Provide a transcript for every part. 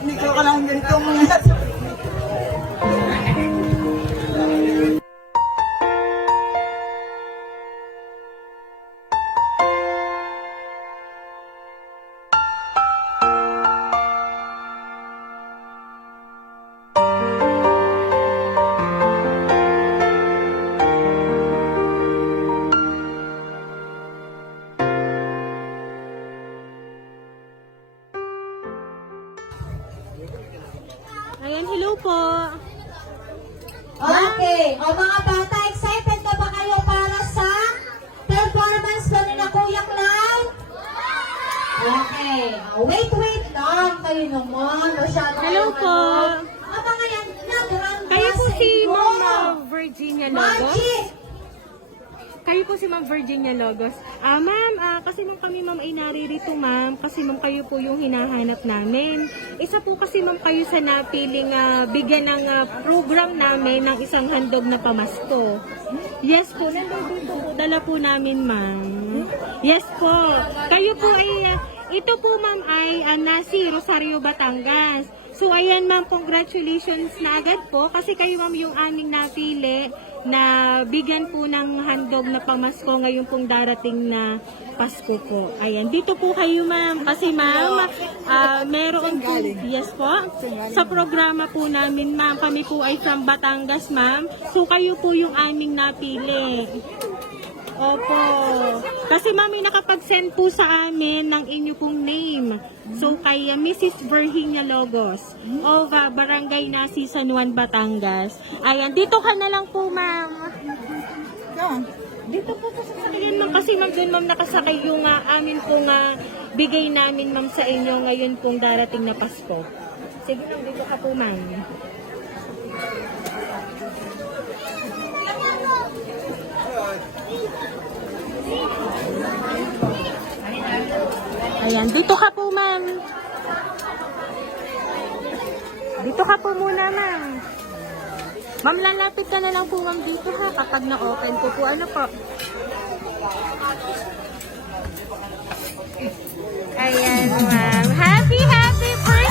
Hindi ko kailangan ganito mga. Ayan, hello po. Okay. O mga bata, excited na ba kayo para sa performance ko ni na Kuya Cloud? Okay. Wait lang. Kayo naman. Masyado Hello kayo po. Ang mga yan, nag-run Kayo po si mo. Ma'am Virginia Logos? Magic! Kayo po si Ma'am Virginia Logos. Ma'am, kasi ma'am kami ma'am ay naririto ma'am, kasi ma'am kayo po yung hinahanap namin. Isa po kasi ma'am kayo sa napiling bigyan ng program namin ng isang handog na pamasko. Yes po, nandito po, dala po namin ma'am. Yes po. Kayo po ay, ito po ma'am ay nasi Rosario, Batangas. So ayan ma'am, congratulations na agad po kasi kayo ma'am yung aming napili na bigyan po ng handog na pamasko ngayon pong darating na Pasko po. Ayan, dito po kayo ma'am kasi ma'am, meron po, yes po, sa programa po namin ma'am, kami po ay from Batangas ma'am, so kayo po yung aming napili. Opo. Kasi mami nakapag-send po sa amin ng inyo pong name. So kay Mrs. Virginia Logos of Barangay Nasi, San Juan, Batangas. Ayan, dito ka na lang po ma'am. Dito po sa sasakyan ma'am kasi ma'am doon ma'am nakasakay yung amin pong bigay namin ma'am sa inyo ngayon pong darating na Pasko. Sige ma'am, dito ka po ma'am. Ayan, dito ka po, ma'am. Dito ka po muna, ma'am. Ma'am, lalapit ka na lang po, ma'am, dito ha, kapag na-open ko po. Ano po? Ayan, ma'am. Happy birthday, ma'am!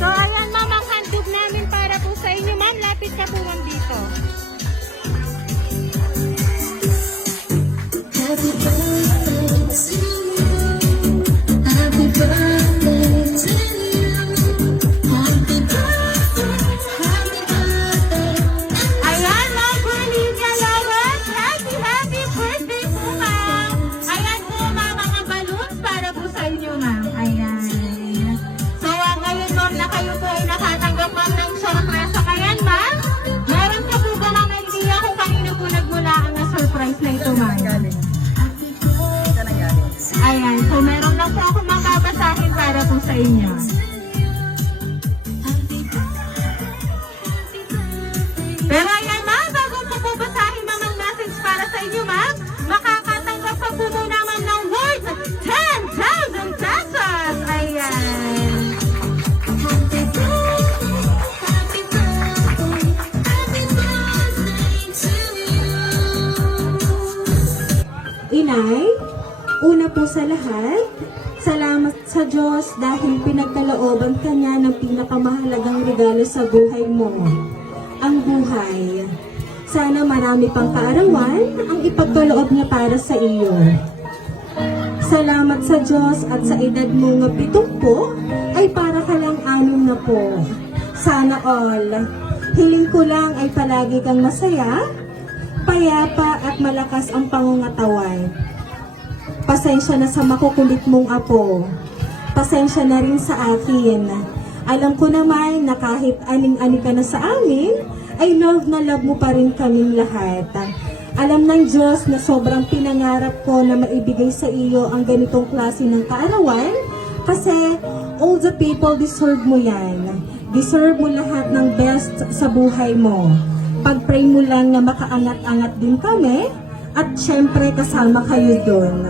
So, ayan, ma'am, ang handog namin para po sa inyo. Ma'am, lapit ka po, ma'am, dito. Happy birthday to you. Happy birthday to you. Happy birthday, happy birthday. Ayan, Ma'am Virginia Logos. Happy birthday po, ma'am. Ayan po, ma'am, mga balloons para po sa inyo, ma'am. Ayan. So, ngayon, ma'am, na kayo po ay nakatanggap, ma'am, ng sorpresa. Ayan, ma'am. Meron ka po ba, ma'am, idea kung kanino po nagmula ang surprise na ito, ma'am? Ayan, so meron lang po ako mababasahin para po sa inyo. Pero ayan ma'am, bago po po basahin ma'am ang message para sa inyo ma'am, makakatanggap pa po muna ma'am ng worth 10,000 pesos. Ayan. Happy birthday, happy birthday, happy birthday to you. Inay, una po sa lahat, salamat sa Diyos dahil pinagkalooban ka niya ng pinakamahalagang regalo sa buhay mo, ang buhay. Sana marami pang kaarawan ang ipagkaloob niya para sa iyo. Salamat sa Diyos at sa edad mo nga 70 ay para ka lang 6 na po. Sana all. Hiling ko lang ay palagi kang masaya, payapa at malakas ang pangungatawan. Pasensya na sa makukulit mong apo. Pasensya na rin sa akin. Alam ko naman na kahit aning-ani ka na sa amin, ay love na love mo pa rin kaming lahat. Alam ng Diyos na sobrang pinangarap ko na maibigay sa iyo ang ganitong klase ng kaarawan kasi all the people deserve mo yan. Deserve mo lahat ng best sa buhay mo. Pag-pray mo lang na makaangat-angat din kami at syempre kasama kayo doon.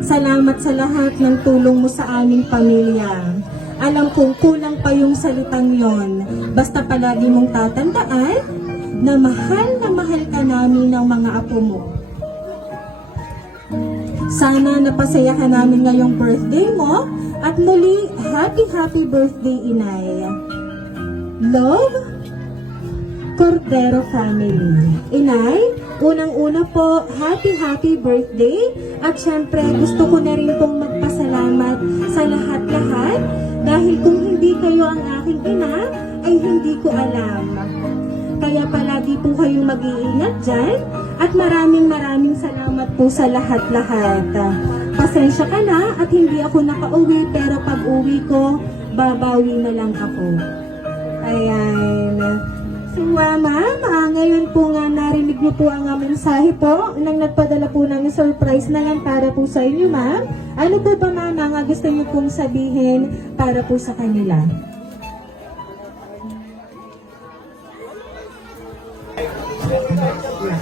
Salamat sa lahat ng tulong mo sa aming pamilya. Alam kong kulang pa yung salitang yon. Basta palagi mong tatandaan na mahal ka namin ng mga apo mo. Sana napasaya ka namin ngayong birthday mo. At muli, happy birthday, Inay. Love, Cordero Family. Inay, unang-una po, happy birthday. At syempre, gusto ko na rin pong magpasalamat sa lahat-lahat. Dahil kung hindi kayo ang aking ina, ay hindi ko alam. Kaya palagi po kayong mag-iingat dyan. At maraming salamat po sa lahat-lahat. Pasensya ka na at hindi ako nakauwi, pero pag uwi ko, babawi na lang ako. Ayan. So, ma'am, ngayon po nga narinig niyo po ang mensahe po nang nagpadala po ng surprise na lang para po sa inyo, ma'am. Ano po ba, ma'am, ang gusto niyo pong sabihin para po sa kanila?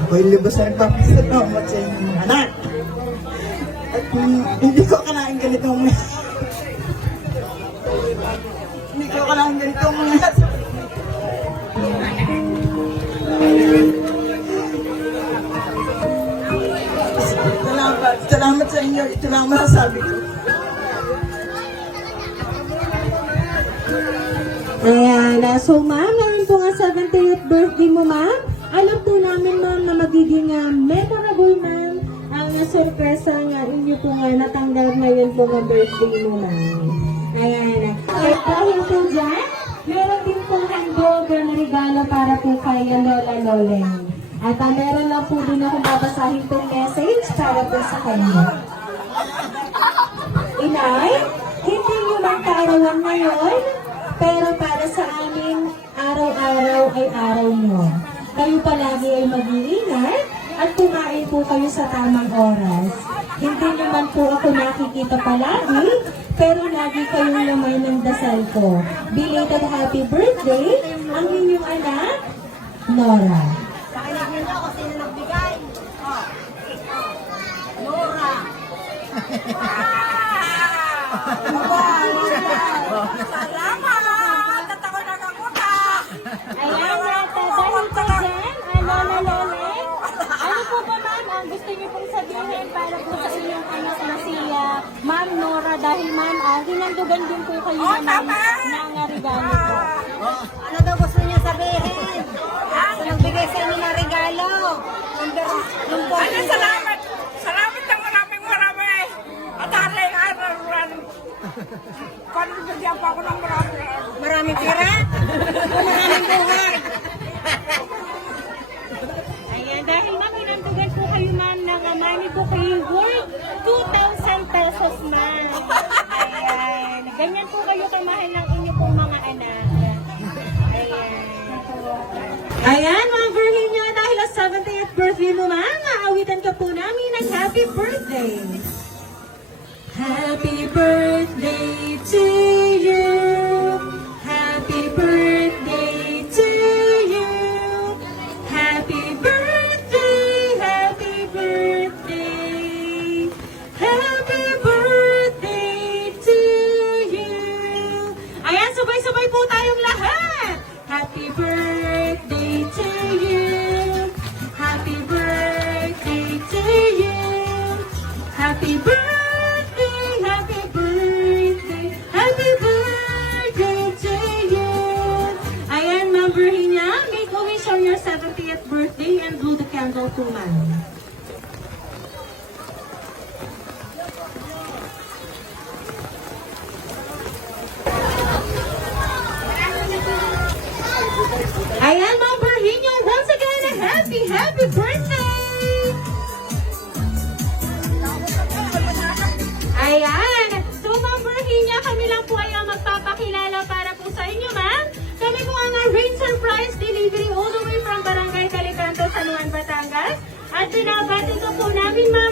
Ako'y libas na nagpapasalamat sa inyong mga anak. At hindi ko kalain ganitong hindi ko kalain ganitong salamat sa inyo. Ito lang ang masasabi ko. Ayan. So, ma'am, ngayon po nga 70th birthday mo, ma'am. Alam po namin, ma'am, na magiging memorable, ma'am, ang sorpresa nga inyo po nga natanggap ngayon po ng birthday mo, ma'am. Ayan. At dahil po dyan, meron din po handog na regalo para po kay Lola Loleng. At meron lang po din akong babasahin pong message para po sa kanya. Inay, hindi niyo man kaarawan ngayon, pero para sa amin, araw-araw ay araw niyo. Kayo palagi ay mag-iingat at kumain po kayo sa tamang oras. Hindi naman po ako nakikita palagi, pero lagi kayong laman ng dasal ko. Belated happy birthday, ang inyong anak, Nora. Pakinig niyo kung sino nagbigay. Oh. Nora. Salamat! At ako nakakuta! Ayan, at dahil po dyan, Lola Loleng, ano po ba, ma'am, ang gusto niyo pong sabihin para po sa inyong anak na si Ma'am Nora? Dahil, ma'am, hinandugan din po kayo naman ng regalo po. Ano daw gusto niyo sabihin? Sa nagbigay sa inyo ng regalo. Salamat! Salamat ng marami! At alay araw-araw. Paano bigyan pa ako ng marami? Maraming pira? O maraming buhay? Ayan, dahil ma'am, hinandugan po kayo, ma'am, ng money po kayo worth 2,000 pesos, ma'am. Ayan, ganyan po kayo kamahal ng inyo pong mga anak. Ayan. Ayan, Ma'am Virginia, dahil sa 70th birthday mo, ma'am, aawitan ka po namin ng happy birthday. Happy birthday to you. Happy birthday to you. Happy birthday, happy birthday. Happy birthday to you. Ayan, sabay-sabay po tayong lahat. Happy birthday to you. Happy birthday to you. Happy birthday, happy birthday, happy birthday to you. Ayan, Ma'am Virginia, make a wish on your 70th birthday and blow the candle to ma'am. Ayan, Ma'am Virginia, once again, a happy birthday! Ayan. So, Ma'am Virginia, kami lang po ay ang magpapakilala para po sa inyo, ma'am. Kami po ang Rain Surprise Delivery all the way from Barangay Calicanto, San Juan, Batangas. At binabati ko po namin, ma'am,